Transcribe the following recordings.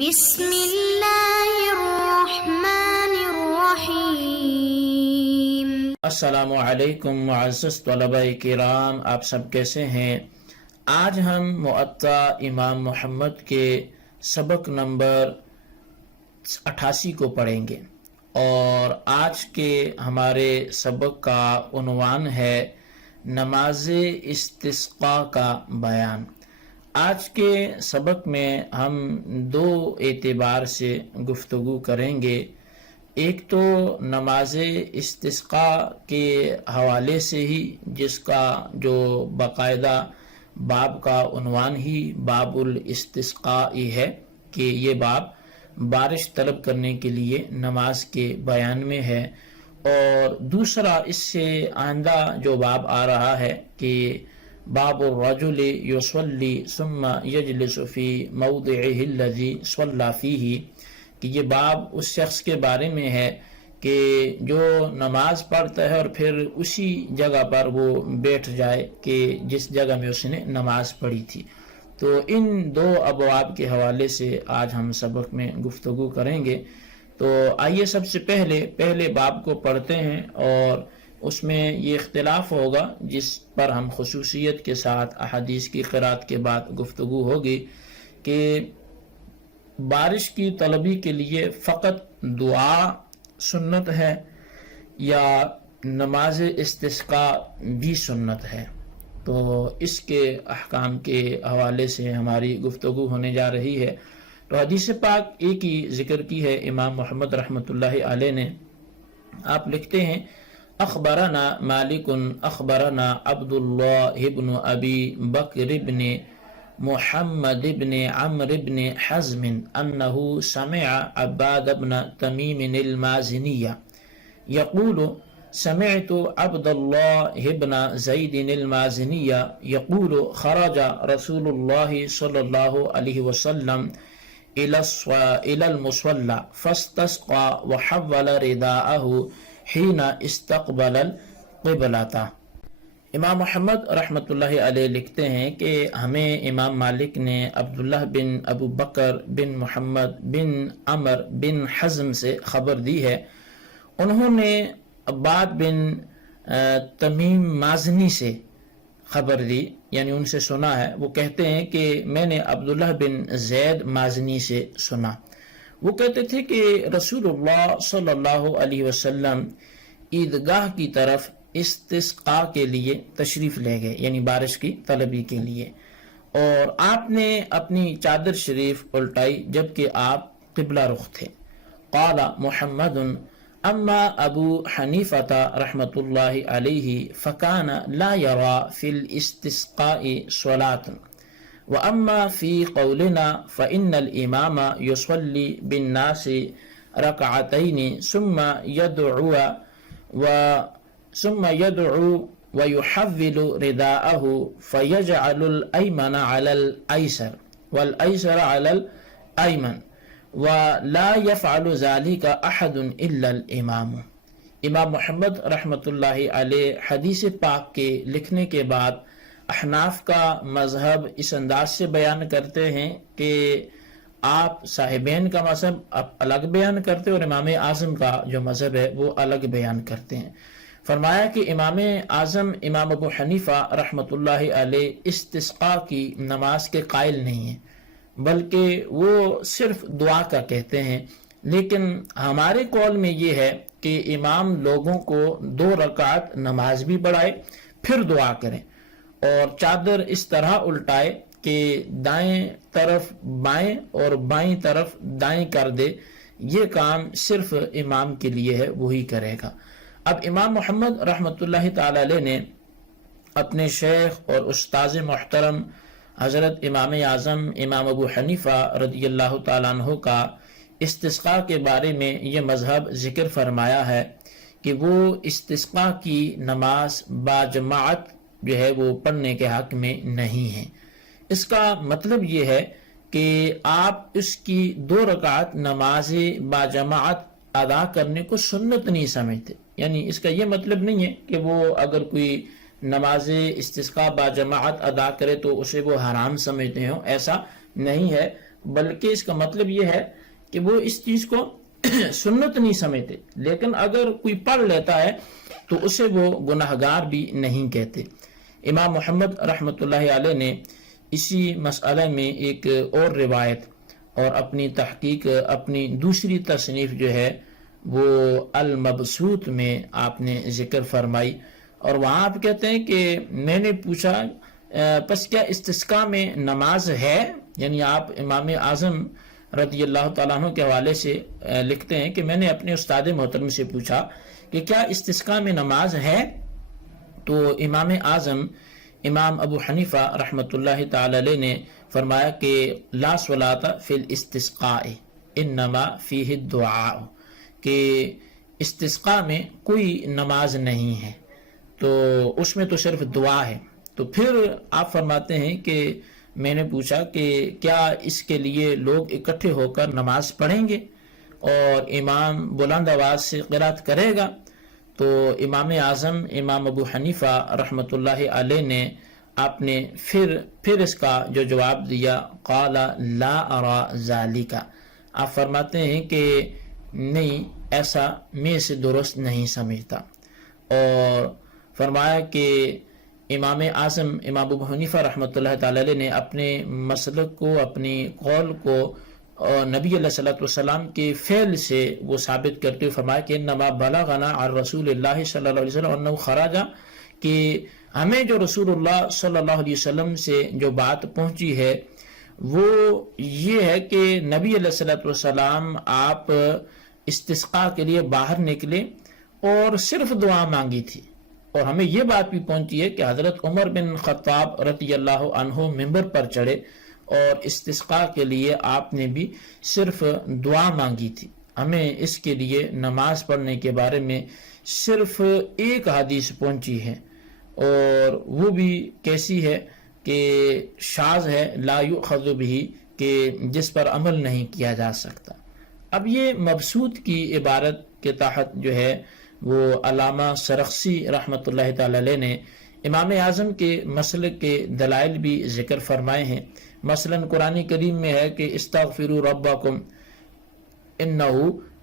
بسم اللہ الرحمن الرحیم۔ السلام علیکم معزز طلباء کرام، آپ سب کیسے ہیں؟ آج ہم معطا امام محمد کے سبق نمبر 88 کو پڑھیں گے، اور آج کے ہمارے سبق کا عنوان ہے نماز استسقاء کا بیان۔ آج کے سبق میں ہم دو اعتبار سے گفتگو کریں گے۔ ایک تو نماز استسقاء کے حوالے سے ہی، جس کا جو باقاعدہ باب کا عنوان ہی باب الاستسقاء ہے کہ یہ باب بارش طلب کرنے کے لیے نماز کے بیان میں ہے، اور دوسرا اس سے آئندہ جو باب آ رہا ہے کہ باب الرجل یصلی ثم یجلس فی موضعہ الذی صلی فیہ، کہ یہ باب اس شخص کے بارے میں ہے کہ جو نماز پڑھتا ہے اور پھر اسی جگہ پر وہ بیٹھ جائے کہ جس جگہ میں اس نے نماز پڑھی تھی۔ تو ان دو ابواب کے حوالے سے آج ہم سبق میں گفتگو کریں گے۔ تو آئیے سب سے پہلے باب کو پڑھتے ہیں، اور اس میں یہ اختلاف ہوگا جس پر ہم خصوصیت کے ساتھ احادیث کی قرات کے بعد گفتگو ہوگی کہ بارش کی طلبی کے لیے فقط دعا سنت ہے یا نماز استسقاء بھی سنت ہے۔ تو اس کے احکام کے حوالے سے ہماری گفتگو ہونے جا رہی ہے۔ تو حدیث پاک ایک ہی ذکر کی ہے امام محمد رحمۃ اللہ علیہ نے۔ آپ لکھتے ہیں اخبرنا مالک اخبرنا عبد اللہ بن ابی بکر بن محمد بن عمرو بن حزم انه سمع عباد بن تمیم المازنی يقول سمعت عبد الله بن زید المازنی يقول خرج رسول الله صلی اللہ علیہ وسلم الى المصلى فاستسقى وحول رداءه حين استقبل القبلة۔ امام محمد رحمۃ اللہ علیہ لکھتے ہیں کہ ہمیں امام مالک نے عبداللہ بن ابو بکر بن محمد بن عمر بن حزم سے خبر دی ہے۔ انہوں نے عباد بن تمیم مازنی سے خبر دی، یعنی ان سے سنا ہے۔ وہ کہتے ہیں کہ میں نے عبداللہ بن زید مازنی سے سنا۔ وہ کہتے تھے کہ رسول اللہ صلی اللہ علیہ وسلم عیدگاہ کی طرف استسقاء کے لیے تشریف لے گئے، یعنی بارش کی طلبی کے لیے، اور آپ نے اپنی چادر شریف الٹائی جبکہ آپ قبلہ رخ تھے۔ قال محمد اما ابو حنیفۃ رحمۃ اللہ علیہ فکان لا یرا فی الاستسقاء صلاۃ، واما فی قولنا فان الامام یصلی بالناس رکعتین ثم يدعو ويحول رداءه فيجعل الأيمن على الأيسر والأيسر على الأيمن ولا يفعل ذلك أحد إلا الإمام۔ امام محمد رحمۃ اللہ علیہ حدیث پاک کے لکھنے کے بعد احناف کا مذہب اس انداز سے بیان کرتے ہیں کہ آپ صاحبین کا مذہب الگ بیان کرتے اور امام اعظم کا جو مذہب ہے وہ الگ بیان کرتے ہیں۔ فرمایا کہ امام اعظم امام ابو حنیفہ رحمۃ اللہ علیہ استسقاء کی نماز کے قائل نہیں ہیں، بلکہ وہ صرف دعا کا کہتے ہیں۔ لیکن ہمارے قول میں یہ ہے کہ امام لوگوں کو 2 رکعت نماز بھی پڑھائے پھر دعا کریں، اور چادر اس طرح الٹائے کہ دائیں طرف بائیں اور بائیں طرف دائیں کر دے۔ یہ کام صرف امام کے لیے ہے، وہی کرے گا۔ اب امام محمد رحمۃ اللہ تعالی علیہ نے اپنے شیخ اور استاذ محترم حضرت امام اعظم امام ابو حنیفہ رضی اللہ تعالیٰ عنہ کا استسقاء کے بارے میں یہ مذہب ذکر فرمایا ہے کہ وہ استسقاء کی نماز باجماعت جو ہے وہ پڑھنے کے حق میں نہیں ہے۔ اس کا مطلب یہ ہے کہ آپ اس کی 2 رکعت نماز باجماعت ادا کرنے کو سنت نہیں سمجھتے، یعنی اس کا یہ مطلب نہیں ہے کہ وہ اگر کوئی نماز استسقاء باجماعت ادا کرے تو اسے وہ حرام سمجھتے ہوں، ایسا نہیں ہے، بلکہ اس کا مطلب یہ ہے کہ وہ اس چیز کو سنت نہیں سمجھتے، لیکن اگر کوئی پڑھ لیتا ہے تو اسے وہ گناہگار بھی نہیں کہتے۔ امام محمد رحمۃ اللہ علیہ نے اسی مسئلہ میں ایک اور روایت اور اپنی تحقیق، اپنی دوسری تصنیف جو ہے وہ المبسوط میں آپ نے ذکر فرمائی، اور وہاں آپ کہتے ہیں کہ میں نے پوچھا پس کیا استسقاء میں نماز ہے؟ یعنی آپ امام اعظم رضی اللہ تعالیٰ عنہ کے حوالے سے لکھتے ہیں کہ میں نے اپنے استاد محترم سے پوچھا کہ کیا استسقاء میں نماز ہے؟ تو امام اعظم امام ابو حنیفہ رحمۃ اللہ تعالی علیہ نے فرمایا کہ لا صلاۃ فی الاستسقاء انما فیہ الدعاء، کہ استسقاء میں کوئی نماز نہیں ہے، تو اس میں تو صرف دعا ہے۔ تو پھر آپ فرماتے ہیں کہ میں نے پوچھا کہ کیا اس کے لیے لوگ اکٹھے ہو کر نماز پڑھیں گے اور امام بلند آواز سے قرات کرے گا؟ تو امام اعظم امام ابو حنیفہ رحمۃ اللہ علیہ نے آپ نے پھر اس کا جو جواب دیا، قال لا ارا ذالک، آپ فرماتے ہیں کہ نہیں، ایسا میں سے درست نہیں سمجھتا، اور فرمایا کہ امام اعظم امام ابو حنیفہ رحمۃ اللہ تعالی علیہ نے اپنے مسلک کو، اپنی قول کو نبی علیہ الصلوۃ والسلام کے فعل سے وہ ثابت کرتے ہوئے فرمایا کہ انما بلغنا عن رسول اللہ صلی اللہ علیہ وسلم انہ خرج، کہ ہمیں جو رسول اللہ صلی اللہ علیہ وسلم سے جو بات پہنچی ہے وہ یہ ہے کہ نبی علیہ الصلوۃ والسلام آپ استسقاء کے لیے باہر نکلے اور صرف دعا مانگی تھی، اور ہمیں یہ بات بھی پہنچی ہے کہ حضرت عمر بن خطاب رضی اللہ عنہ ممبر پر چڑھے اور استسقاء کے لیے آپ نے بھی صرف دعا مانگی تھی۔ ہمیں اس کے لیے نماز پڑھنے کے بارے میں صرف ایک حدیث پہنچی ہے، اور وہ بھی کیسی ہے کہ شاذ ہے، لا یؤخذ بہ، کہ جس پر عمل نہیں کیا جا سکتا۔ اب یہ مبسوط کی عبارت کے تحت جو ہے وہ علامہ سرخسی رحمۃ اللہ تعالی علیہ نے امام اعظم کے مسلک کے دلائل بھی ذکر فرمائے ہیں۔ مثلا قرآن کریم میں ہے کہ استغفروا ربکم انہ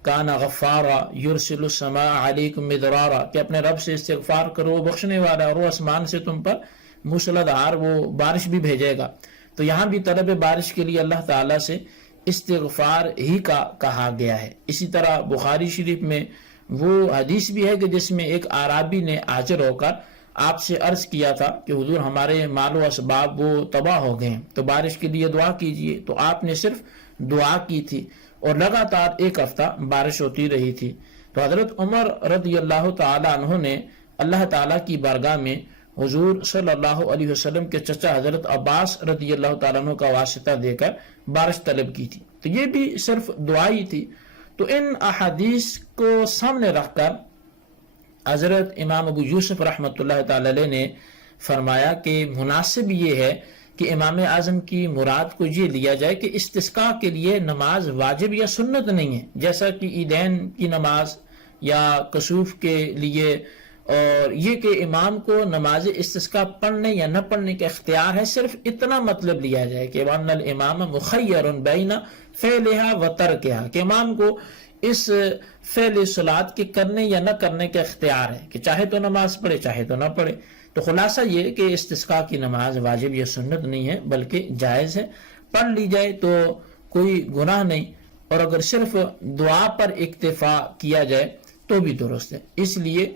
کان غفارا یرسل السماء علیکم مدرارا، کہ اپنے رب سے استغفار کرو، بخشنے والا، اور وہ آسمان سے تم پر موسلادھار وہ بارش بھی بھیجے گا۔ تو یہاں بھی طلب بارش کے لیے اللہ تعالیٰ سے استغفار ہی کا کہا گیا ہے۔ اسی طرح بخاری شریف میں وہ حدیث بھی ہے کہ جس میں ایک اعرابی نے حاضر ہو کر آپ سے عرض کیا تھا کہ حضور ہمارے مال و اسباب وہ تباہ ہو گئے ہیں، تو بارش کے لیے دعا کیجئے، تو آپ نے صرف دعا کی تھی اور لگاتار ایک ہفتہ بارش ہوتی رہی تھی۔ تو حضرت عمر رضی اللہ تعالی عنہ نے اللہ تعالیٰ کی بارگاہ میں حضور صلی اللہ علیہ وسلم کے چچا حضرت عباس رضی اللہ تعالیٰ عنہ کا واسطہ دے کر بارش طلب کی تھی، تو یہ بھی صرف دعا ہی تھی۔ تو ان احادیث کو سامنے رکھ کر حضرت امام ابو یوسف رحمۃ اللہ تعالی علیہ نے فرمایا کہ مناسب یہ ہے کہ امام اعظم کی مراد کو یہ لیا جائے کہ استسقاء کے لیے نماز واجب یا سنت نہیں ہے، جیسا کہ عیدین کی نماز یا کسوف کے لیے، اور یہ کہ امام کو نماز استسقاء پڑھنے یا نہ پڑھنے کا اختیار ہے، صرف اتنا مطلب لیا جائے کہ وَأَنَّ الْإِمَامَ مُخَيَّرٌ بَيْنَ فعلها و ترکها، کہ امام کو اس فعل صلاۃ کے کرنے یا نہ کرنے کا اختیار ہے کہ چاہے تو نماز پڑھے چاہے تو نہ پڑھے۔ تو خلاصہ یہ کہ استسقاء کی نماز واجب یا سنت نہیں ہے بلکہ جائز ہے، پڑھ لی جائے تو کوئی گناہ نہیں، اور اگر صرف دعا پر اکتفا کیا جائے تو بھی درست ہے۔ اس لیے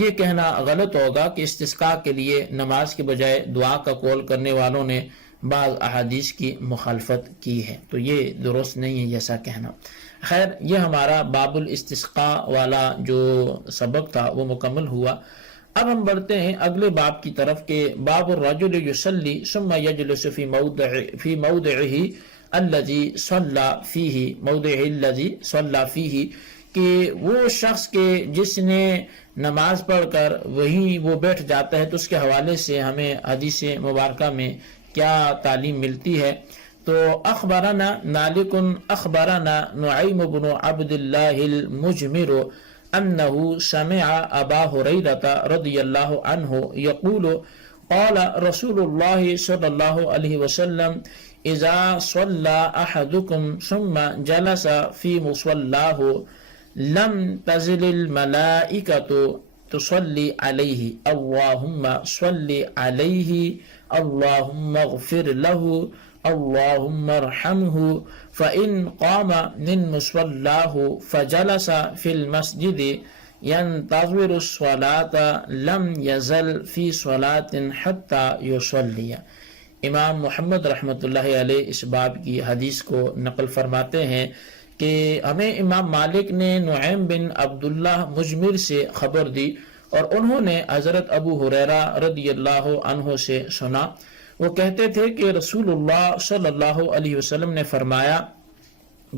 یہ کہنا غلط ہوگا کہ استسقاء کے لیے نماز کے بجائے دعا کا قول کرنے والوں نے بعض احادیث کی مخالفت کی ہے، تو یہ درست نہیں ہے ایسا کہنا۔ خیر، یہ ہمارا باب الاستسقاء والا جو سبق تھا وہ مکمل ہوا۔ اب ہم بڑھتے ہیں اگلے باب کی طرف کہ باب الرجل یصلی ثم یجلس فی موضعه الذی صلی فیہ، موضع الذی صلی فیہ، کہ وہ شخص کے جس نے نماز پڑھ کر وہیں وہ بیٹھ جاتا ہے، تو اس کے حوالے سے ہمیں حدیث مبارکہ میں کیا تعلیم ملتی ہے۔ تو اخبرنا مالک اخبرنا نعیم بن عبد اللہ المجمر انه سمع ابا ہریرہ رضی اللہ عنہ یقول قال رسول اللہ صلی اللہ علیہ وسلم اذا صلى احدكم ثم جلس في مصلاه لم تزل الملائكة تصلي عليه اللهم صل عليه اللهم اغفر له اللهم ارحمه فإن قام من مصلاه فجلس في المسجد ينتظر الصلاة لم يزل في صلاة حتى يصلي. امام محمد رحمۃ اللہ علیہ اس باب کی حدیث کو نقل فرماتے ہیں کہ ہمیں امام مالک نے نعیم بن عبداللہ مجمر سے خبر دی اور انہوں نے حضرت ابو ہریرہ رضی اللہ عنہ سے سنا. وہ کہتے تھے کہ رسول اللہ صلی اللہ علیہ وسلم نے فرمایا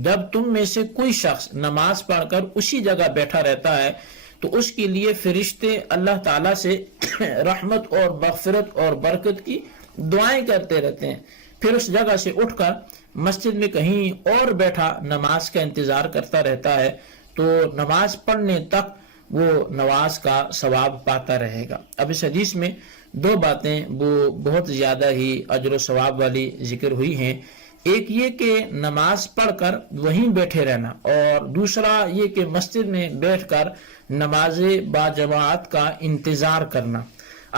جب تم میں سے کوئی شخص نماز پڑھ کر اسی جگہ بیٹھا رہتا ہے تو اس کے لیے فرشتے اللہ تعالیٰ سے رحمت اور مغفرت اور برکت کی دعائیں کرتے رہتے ہیں. پھر اس جگہ سے اٹھ کر مسجد میں کہیں اور بیٹھا نماز کا انتظار کرتا رہتا ہے تو نماز پڑھنے تک وہ نماز کا ثواب پاتا رہے گا. اب اس حدیث میں دو باتیں وہ بہت زیادہ ہی اجر و ثواب والی ذکر ہوئی ہیں. ایک یہ کہ نماز پڑھ کر وہیں بیٹھے رہنا اور دوسرا یہ کہ مسجد میں بیٹھ کر نماز با جماعت کا انتظار کرنا.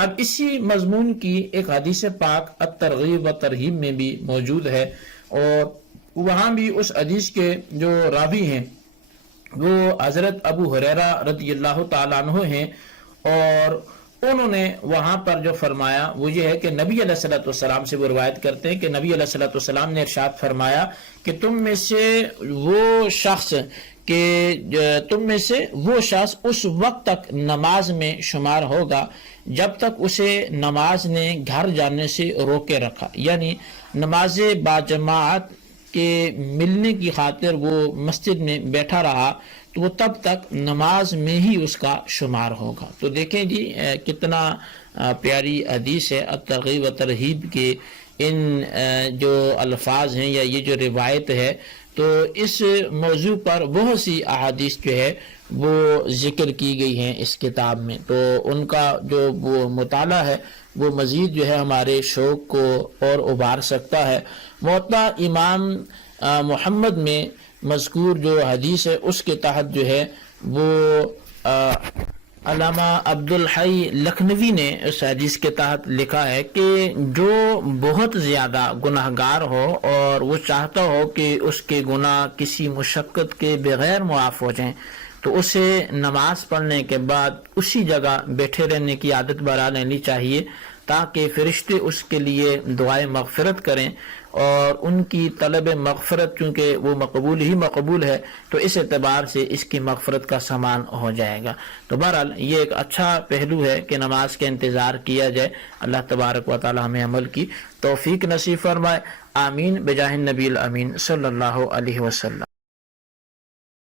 اب اسی مضمون کی ایک حدیث پاک الترغیب و ترہیب میں بھی موجود ہے اور وہاں بھی اس حدیث کے جو راوی ہیں وہ حضرت ابو ہریرہ رضی اللہ تعالیٰ عنہ ہیں اور انہوں نے وہاں پر جو فرمایا وہ یہ ہے کہ نبی علیہ الصلوۃ والسلام سے وہ روایت کرتے ہیں کہ نبی علیہ الصلوۃ والسلام نے ارشاد فرمایا کہ تم میں سے وہ شخص اس وقت تک نماز میں شمار ہوگا جب تک اسے نماز نے گھر جانے سے روکے رکھا. یعنی نماز باجماعت کے ملنے کی خاطر وہ مسجد میں بیٹھا رہا تو وہ تب تک نماز میں ہی اس کا شمار ہوگا. تو دیکھیں جی کتنا پیاری حدیث ہے. الترغیب و ترہیب کے ان جو الفاظ ہیں یا یہ جو روایت ہے تو اس موضوع پر بہت سی احادیث جو ہے وہ ذکر کی گئی ہیں اس کتاب میں. تو ان کا جو وہ مطالعہ ہے وہ مزید جو ہے ہمارے شوق کو اور ابھار سکتا ہے. موطا امام محمد میں مذکور جو حدیث ہے اس کے تحت جو ہے وہ علامہ عبدالحی لکھنوی نے اس حدیث کے تحت لکھا ہے کہ جو بہت زیادہ گناہگار ہو اور وہ چاہتا ہو کہ اس کے گناہ کسی مشقت کے بغیر معاف ہو جائیں تو اسے نماز پڑھنے کے بعد اسی جگہ بیٹھے رہنے کی عادت بنا لینی چاہیے تاکہ فرشتے اس کے لیے دعائیں مغفرت کریں اور ان کی طلب مغفرت چونکہ وہ مقبول ہی مقبول ہے تو اس اعتبار سے اس کی مغفرت کا سامان ہو جائے گا. تو بہرحال یہ ایک اچھا پہلو ہے کہ نماز کا انتظار کیا جائے. اللہ تبارک و تعالی ہمیں عمل کی توفیق نصیب فرمائے. آمین بجاہ النبی الامین صلی اللہ علیہ وسلم.